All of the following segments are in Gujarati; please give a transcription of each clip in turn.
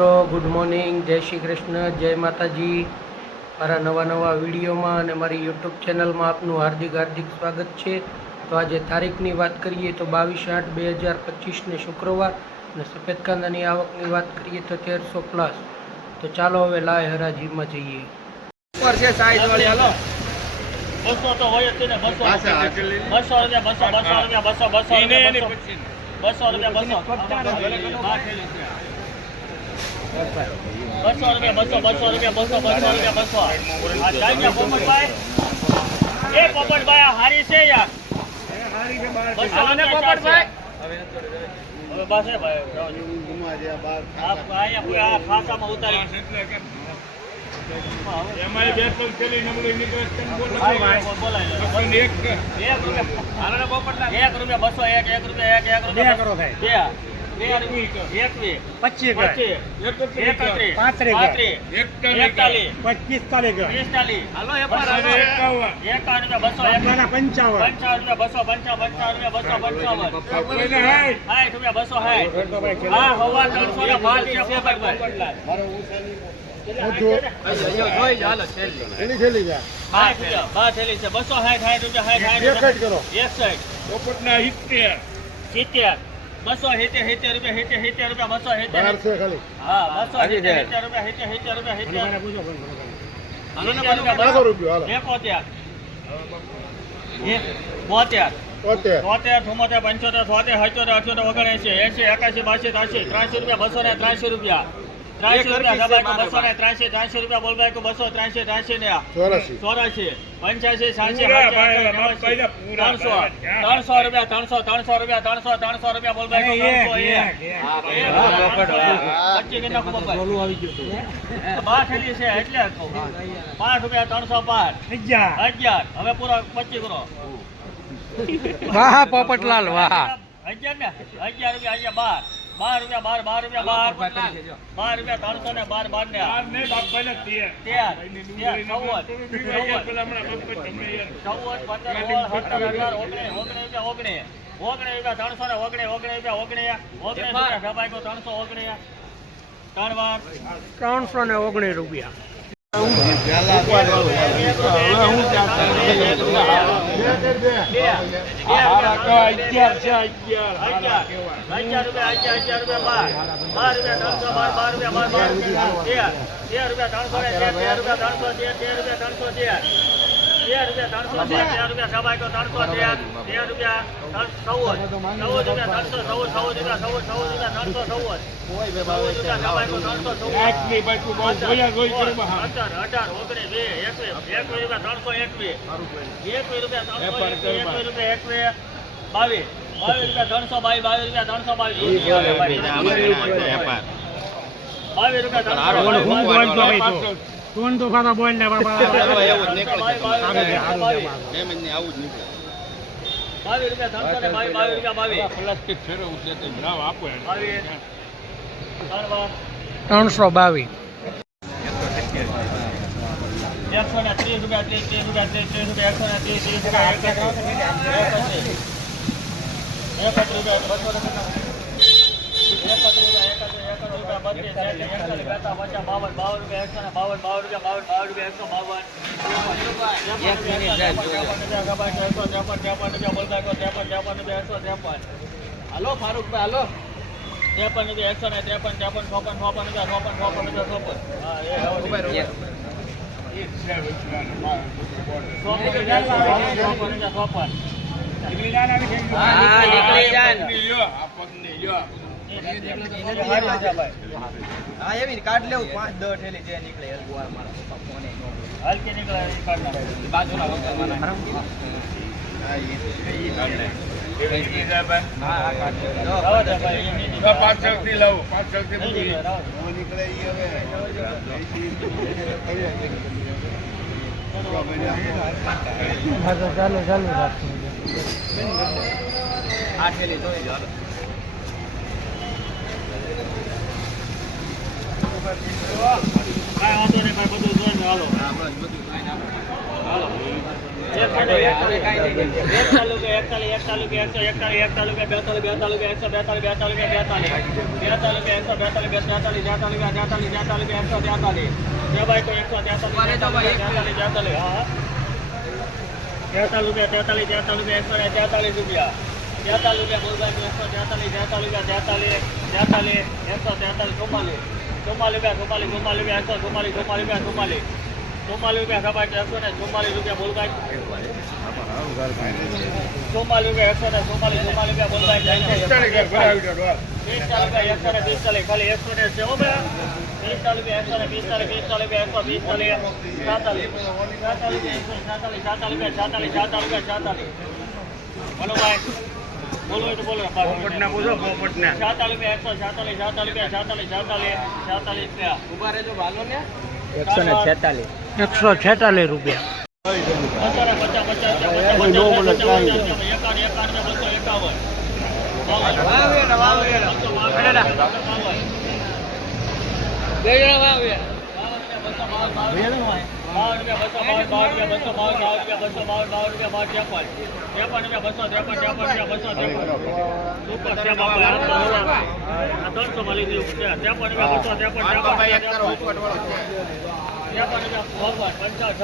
મિત્રો ગુડ મોર્નિંગ જય શ્રી કૃષ્ણ. જય માતાજી. મારા નવા નવા વિડીયોમાં અને મારી યુટ્યુબ ચેનલમાં આપનું હાર્દિક હાર્દિક સ્વાગત છે. તો આજે તારીખની વાત કરીએ તો બાવીસ આઠ બે હજાર પચીસને શુક્રવાર અને સફેદ કાંદાની આવકની વાત કરીએ તો તેરસો પ્લસ. તો ચાલો હવે લાય હરાજીમાં જઈએ. બસો તો હોય જ ને બસો પાછા હાથ લઈ લે. બસો રૂપિયા બસો બસો રૂપિયા બસો બસો રૂપિયા બસો. બસો રૂપિયા બસો. બસો રૂપિયા બસો બસો રૂપિયા બસો બસો રૂપિયા બસો. આ જાય ગયા પોપટભાઈ. એ પોપટભાઈ આ હારી છે યાર. બસો હાલો પોપટભાઈ. હવે બસ હે ભાઈ જાઓ. છો. ગુમા જે આ બાર આ અહીંયા કોઈ આ ફાંસામાં ઉતારી બોલાય એક રૂપિયા. એક રૂપિયા બસો એક એક રૂપિયા એક એક રૂપિયા બે બે. રૂપિયા પચીસ પચીસ. પંચાવન પંચાવન. પંચાવન રૂપિયા બસો પંચાવન બસો પંચાવન. બસો હા હવા ત્રણસો ને પાંચ છે બસો સાઠ સાઠ રૂપિયા સાઠ એક સાઠ જ કરો. એકસઠ. સિત્તેર. બસો સિત્તેર સિત્તેર રૂપિયા સિત્તેર સિત્તેર રૂપિયા બસો સિત્તેર. બહાર છે ખાલી. હા બસો હજી સિત્તેર રૂપિયા સિત્તેર સિત્તેર રૂપિયા સિત્તેર. મને પૂછો પણ મને. હાલો ને સિત્તેર બધું રૂપિયા હાલો. એકોતેર એ બોતેર ઓકે તોતેર ચુમ્મોતેર પંચોતેર છોતેર સત્યોતેર અઠ્યોતેર ઓગણએંસી એસી એકાસી બાસી ત્રાસી ત્રાસી રૂપિયા બસો ને ત્રાસી રૂપિયા. રૂપિયા બસો ને રૂપિયા બોલબાઈ બસો ને ચોરાશી પંચ્યાસી સાતસી ત્રણસો ત્રણસો રૂપિયા ત્રણસો ત્રણસો રૂપિયા ત્રણસો ત્રણસો રૂપિયા બોલબાઈ ત્રણસો છે એટલે પાંચ રૂપિયા ત્રણસો પાંચ અગિયાર. અગિયાર. હવે પૂરો પચીસ કરો વાહ પોપટલાલ વાહ. અગિયાર ને અગિયાર રૂપિયા અગિયાર બાર. બાર રૂપિયા બાર બાર રૂપિયા બાર બાર રૂપિયા ત્રણસો ને બાર બાર ને ત્રણસો ને ઓગણીસ રૂપિયા રૂપિયા ત્રણસો તેર ઓગણીસ રૂપિયા ત્રણસો ઓગણીસ ત્રણ વાર ત્રણસો ને ઓગણીસ રૂપિયા રૂપિયા ત્રણસો એકવીસ. રૂપિયા ત્રણસો એકવીસ એકવીસ રૂપિયા રૂપિયા ત્રણસો બાવીસ બાવીસ રૂપિયા ત્રણસો બાવીસ. બાવીસ રૂપિયા ત્રણસો બાવીસ, તું? કોણ તો ખાતા બોલ ને પણ એવું જ. નીકળે. છે. છે, છે આવું જ નીકળે. બાવીસ રૂપિયા ત્રણસો ને બાવીસ બાવીસ રૂપિયા બાવીસ બાવીસ ત્રણ વાર. ત્રણસો બાવીસ એકસો ને ત્રીસ રૂપિયા ત્રીસ ત્રીસ રૂપિયા ત્રીસ ત્રીસ રૂપિયા એકસો ને ત્રીસ ત્રીસ રૂપિયા એકત્રીસ એકત્રીસ રૂપિયા બસો રૂપિયા. એકત્રીસ રૂપિયા એકત્રીસ હાલો ફારૂકભાઈ હાલો ત્રેપન રૂપિયા એકસો ને ત્રેપન ત્રેપન ચોપન ચોપન રૂપિયા ચોપન ચોપન રૂપિયા ચોપન. ચોપન ચોપન નીકળી જાય. હા એવી કાર્ડ લેવું પાંચ દસ ઠેલી ચાલો ચાલુ રાખો આ ઠેલી જોઈ લો, એકસો તેતાલીસ જે ભાઈ તો એકસો તેતાલીસ તેતાલીસ રૂપિયા તેતાલીસ રૂપિયા બોલભાઈ એકસો તેતાલીસ તેતાલીસ તેતાલીસ તેતાલીસ એકસો તેતાલીસ ચુમ્માલીસ ચુમ્માલીસ રૂપિયા ચુમ્માલીસ ચુમ્માલીસ રૂપિયા એકસો ચુમ્માલીસ ચુમ્માલીસ રૂપિયા ચુમ્માલીસ. ચુમ્માલીસ રૂપિયા ખબર એકસો ને ચુમ્માલીસ રૂપિયા બોલભાઈ ચુમ્માલીસ રૂપિયા એકસો ને ચુમ્માલીસ ચુમ્માલીસ રૂપિયા બોલભાઈ પિસ્તાલીસ રૂપિયા એકસો ને પિસ્તાલીસ ખાલી એકસો ને છે પિસ્તાલીસ રૂપિયા એકસો ને પિસ્તાલીસ પિસ્તાલીસ રૂપિયા એકસો પિસ્તાલીસ. સાતાલીસ સાતાલીસ એકસો સાતાલીસ સાતાલીસ રૂપિયા સાતાલીસ સાતાલીસ રૂપિયા સાતાલીસ બોલો ભાઈ. બોલો એ બોલો પોપટના પૂછો પોપટના સાતાલીસ રૂપિયા એકસો સાતાલીસ સાતાલીસ રૂપિયા સાતાલીસ સાતાલીસ સાતાલીસ રૂપિયા ઊભા રહેજો ભાલો ને એકસો ને છેતાલીસ એકસો છેતાલીસ રૂપિયા એકાવન બાવન. રૂપિયા બસો બાવન બાવન રૂપિયા બસો બાવન બાવન રૂપિયા બસો બાવન બાવન રૂપિયા બાવન ત્રેપન ત્રેપન રૂપિયા બસો ત્રેપન ત્રેપન રૂપિયા બસો ત્રેપન સુપર છે બાપા ત્રણસો મળી છે ત્રેપન રૂપિયા બસો ત્રેપન ત્રેપન રૂપિયા ઓગણએંસી ઓગણએંસી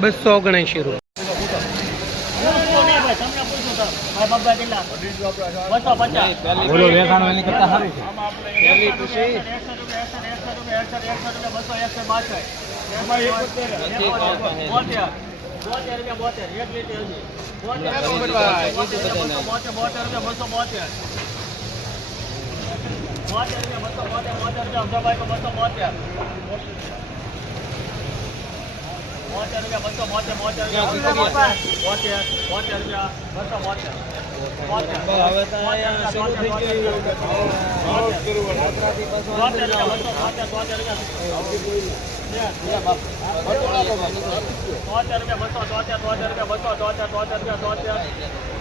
બસો ઓગણએંશી રૂપિયા તમને પૂછું તો ભાઈ બબ્બા જિલ્લા બસો પચાસ બોલો વેચાણ એની કરતા સારું છે. પહેલી ખુશી બસો બોતેર બોતેર રૂપિયા બસો બોતેર. બોતેર રૂપિયા બસો બોતેર બોતેર રૂપિયા બોતેર બોતેર રૂપિયા બસો બોતેર તોતેર રૂપિયા બસો તોતેર તોતેર રૂપિયા બસો તોતેર તોતેર રૂપિયા તોતેર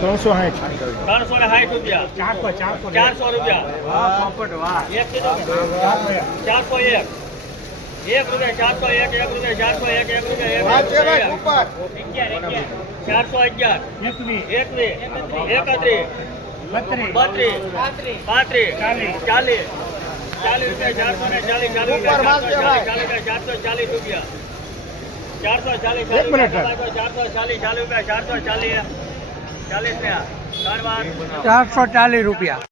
ત્રણસો સાઠ. ત્રણસો ને સાઠ રૂપિયા. ચારસો ચારસો ચારસો રૂપિયા. પોપટ વાહ. એક કીધું કે? ચારસો એક. એક. રૂપિયા ચારસો એક એક રૂપિયા ચારસો એક એક રૂપિયા એક રૂપિયા ચારસો અગિયાર. એકવીસ એકવીસ એકત્રીસ. બત્રીસ. બત્રીસ. પાંત્રીસ. ચાલીસ. ચાલીસ. ચાલીસ રૂપિયા ચારસો ને ચાલીસ ચાલીસ રૂપિયા ચારસો ચાલીસ ચાલીસ ચારસો ચાલીસ રૂપિયા. ચારસો ચાલીસ એક મિનિટ. ચારસો ચાલીસ ચાલીસ રૂપિયા ચારસો ચાલીસ. ચારસો ચાલીસ રૂપિયા.